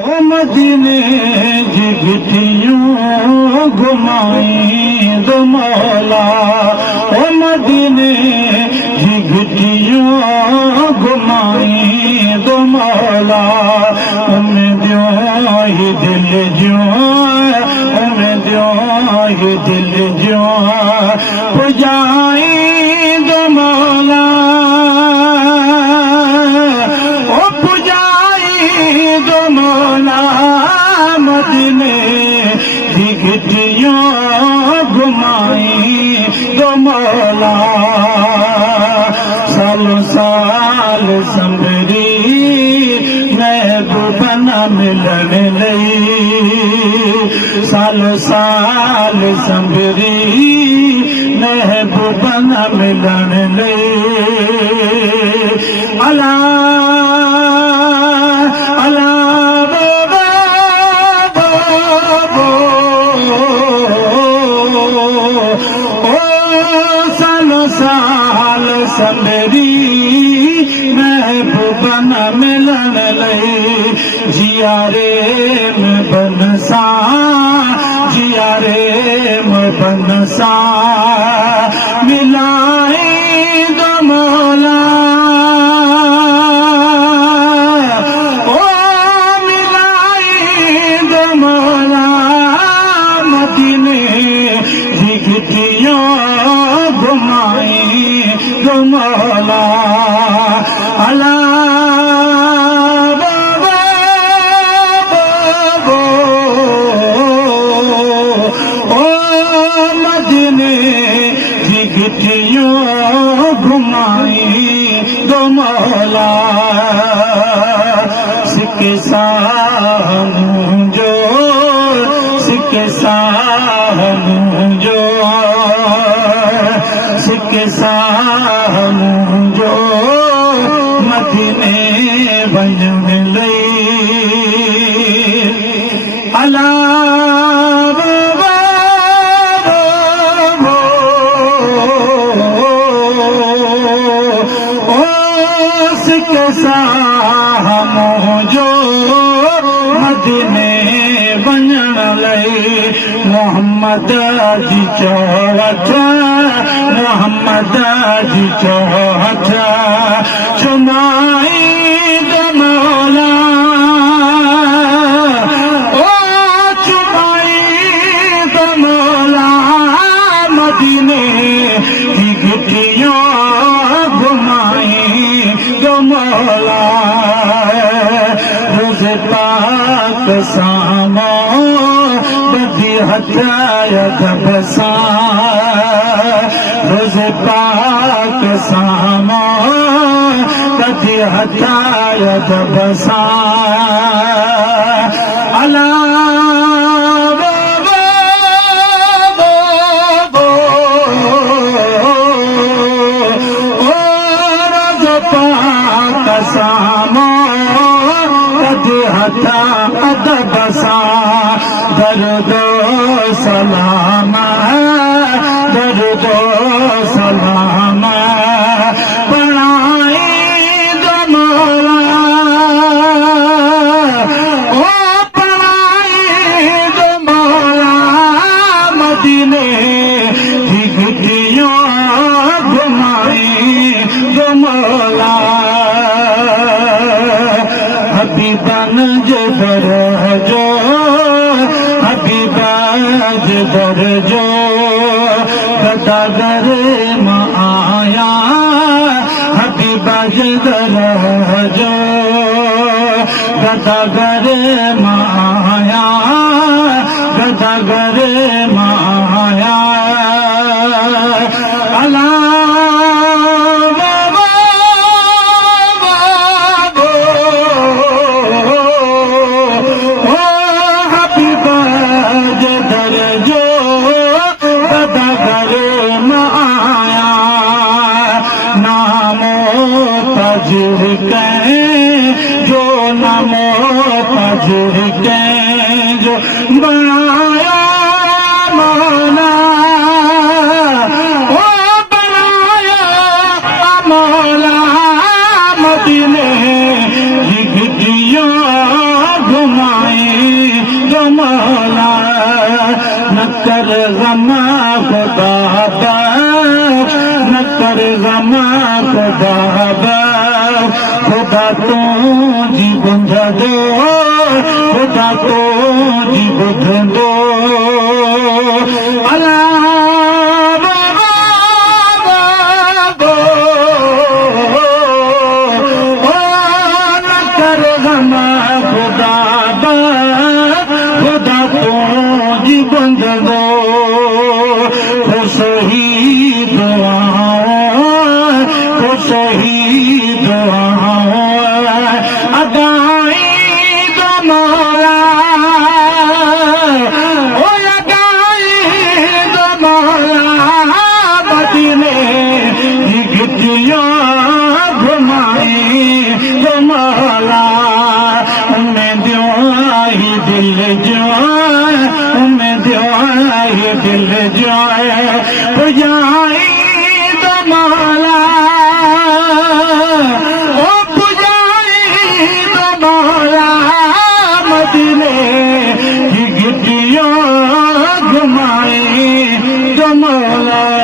ओ मदीने की गिट्टियों घुमाई दो मौला। ओ मदीने की गिट्टियों घुमाई दो मौला। उन्हें दियो ये दिल जो, उन्हें दियो ये दिल जो पुजाई दो मौला। ओ पुजाई दो मौला। मदीने की गिट्टियों घुमाई दो मौला। सालों साल संभरी महबूबा न मिलन लई। सालों साल संभरी महबूबा न मिलन लई। अला अला साल संदरी महबूबा न मिलन लई। जिया रे में बनसा, जिया रे में बनसा मिलाई दो मौला। ओ मिलाई दो मौला। मदीने की गिट्टियों घुमाई दो मौला। अला ओ मदीने की गिट्टियों घुमाई दो मौला। सिक्के साहनू जो, सिक्के साहनू जो, सिक्के साहनू जो मदीने वञण लई। अला सिक्के साहनू जो मदीने वञण लई। मोहम्मद जी चौथ, मोहम्मद जी चौथ चुमाई दो मौला। ओ चुमाई दो मौला। मदीने की गिट्टियों घुमाई दो मौला। रोज़ पाक सामो बदी हथाया दबसा। रोज़ पाक सामो बदी हथाया दबसा। अला सामो कदी हथा अदबसा। दर्दो सलाम, दर्दो सलाम पढ़ाई दो मौला। ओ पढ़ाई दो मौला। मदीने की गिट्टियों घुमाई दो मौला। हबीबन जबर जो, हबीबाज बर जो गदागर में आया। हबीबाज दर जो गदागर में आया, गदागर में आया। अला जो नमो पजर के जो बनाया मौला। ओ बनाया मौला। मदीने की गिट्टियों घुमा कर गमा खुदा न कर गमा खुदा तो जी बुंध दो खुदा तो जी बुंध दो दिल जाए पुजाई दमाला ओ पुजाई दमाला मदीने की गिट्टियां घुमाई दमाला